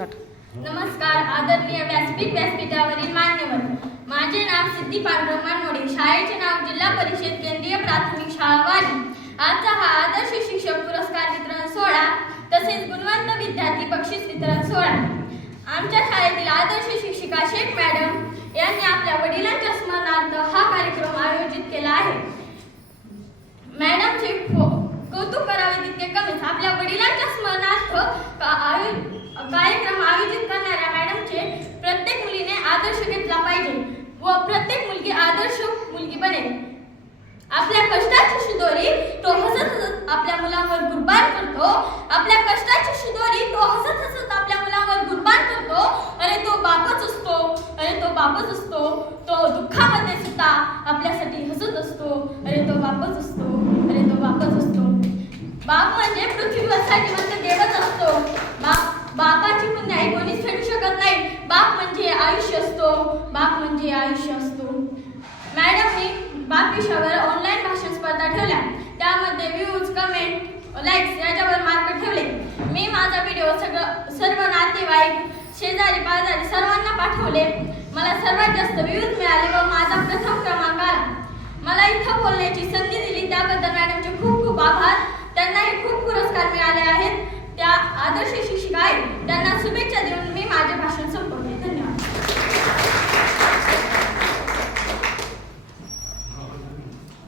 नमस्कार आदरणीय व्यासपीठावरील मान्यवर, माझे नाव सिद्धी पांडुरंग मानमोडे, शाळेचे नाव जिल्हा परिषद केंद्रीय प्राथमिक शाळा वाणी। आजचा हा आदर्श शिक्षक पुरस्कार वितरण सोहळा तसेच गुणवंत विद्यार्थी बक्षीस वितरण सोहळा आमच्या शाळेतील आदर्श शिक्षिका शेख मॅडम यांनी आपल्या वडिलांच्या स्मरणार्थ हा कार्यक्रम आयोजित केला आहे। मॅडमचे कौतुक करावे तितके कमीच। आपल्या वडिलांच्या स्मरणार्थ कार्यक्रम आयोजित करणाऱ्या मॅडमचे प्रत्येक मुलीने आदर्श घेतला पाहिजे व प्रत्येक मुलगी आदर्श मुलगी बनेल। आपल्या कष्टाची शिदोरी तो हसत हसत आपल्या मुलांवर गुणगान करतो। आपल्या कष्टाची शिदोरी तो हसत हसत आपल्या मुलांवर गुणगान करतो। अरे तो बापच असतो, अरे तो बापच असतो, तो दुःखामध्ये सुद्धा आपल्यासाठी हसत असतो। अरे तो बापच असतो, अरे तो बापच असतो। बाप म्हणजे पृथ्वीवरचा जिवंत देवच असतो। बापाची पुण्याई कोणीच फेडू शकत नाही। बाप म्हणजे आयुष्य असतो, बाप म्हणजे आयुष्य असतो। मॅडमनी बाप विषयावर ऑनलाईन भाषण स्पर्धा ठेवल्या, त्यामध्ये व्ह्यूज, कमेंट, लाईक्स याच्यावर मार्क ठेवले। मी माझा व्हिडिओ सर्व नातेवाईक, शेजारी पाजारी सर्वांना पाठवले। मला सर्वात जास्त व्ह्यूज मिळाले व माझा प्रथम क्रमांक आला। मला इथं बोलण्याची संधी दिली त्याबद्दल मॅडमचे खूप खूप आभार। त्यांनाही खूप पुरस्कार मिळाले आहेत, त्या आदर्श शिक्षिका आहेत, त्यांना शुभेच्छा देऊन